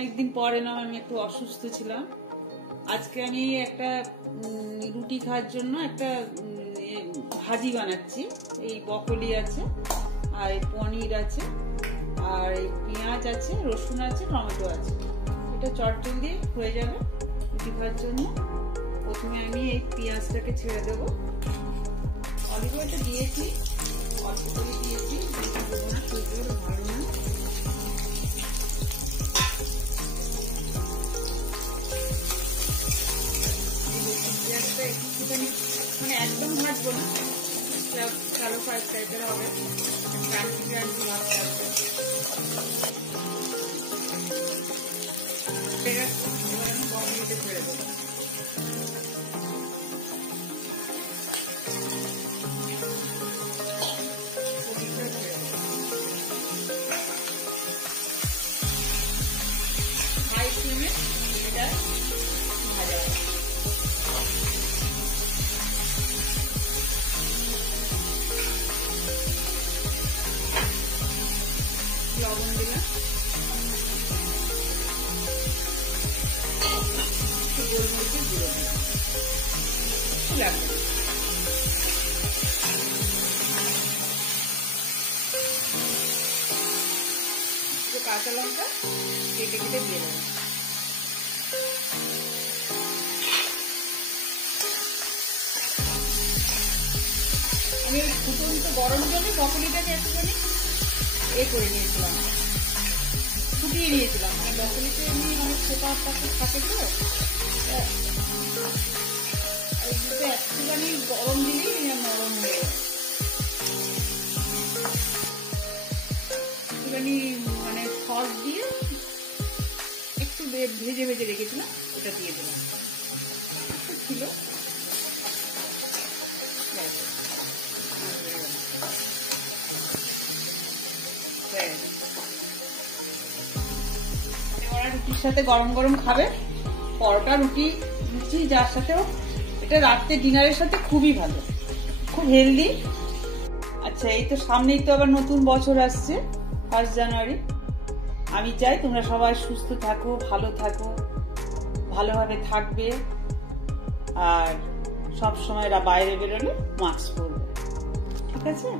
অনেকদিন পর এলাম, আমি একটু অসুস্থ ছিলাম। আজকে আমি একটা রুটি খাওয়ার জন্য একটা ভাজি বানাচ্ছি। এই বকলি আছে, আর পনির আছে, আর পেঁয়াজ আছে, রসুন আছে, টমেটো আছে। এটা চটজল দিয়ে হয়ে যাবে রুটি খাওয়ার জন্য। প্রথমে আমি এই পেঁয়াজটাকে ছেড়ে দেবো। অলিভ অয়েলটা দিয়েছি, অল্প করে দিয়েছি, দেবো না, শরীরগুলো ভালো না। পেঁয়াজটা একটুখানি মানে একদম ভাজবো না, কালো ফ্রাই টাইপের হবে, ক্রাঞ্চি ক্রাঞ্চি ভাব থাকবে। এবার আমি বকলিতে ছেড়ে দেবো। হাই ফ্লেমে এটা ভাজা হবে। লবণ দিলাম, গোলমরিচের গুঁড়ো দিলাম, কাঁচা লঙ্কা কেটে কেটে দিয়ে দেবো। আমি ওই ফুটন্ত গরম জলে বকলিটাকে একটুখানি করে নিয়েছিলাম, ফুটিয়ে নিয়েছিলাম। মানে বকলিতে এমনি অনেক ফোটা থাকে তো, এগুলোতে একটুখানি গরম দিলেই নরম হয়ে যায়। একটুখানি মানে সস দিয়ে একটু ভেজে ভেজে রেখেছিলাম, ওটা দিয়ে দিলাম ছিল। ওরা রুটির সাথে গরম গরম খাবে, পরোটা রুটি লুচি যার সাথেও। এটা রাত্রে ডিনারের সাথে খুবই ভালো, খুব হেলদি। আচ্ছা, এই তো সামনেই তো আবার নতুন বছর আসছে, 1 জানুয়ারি। আমি চাই তোমরা সবাই সুস্থ থাকো, ভালো থাকো, ভালোভাবে থাকবে, আর সব সময় বাইরে বেরোলে মাস্ক পরবে, ঠিক আছে?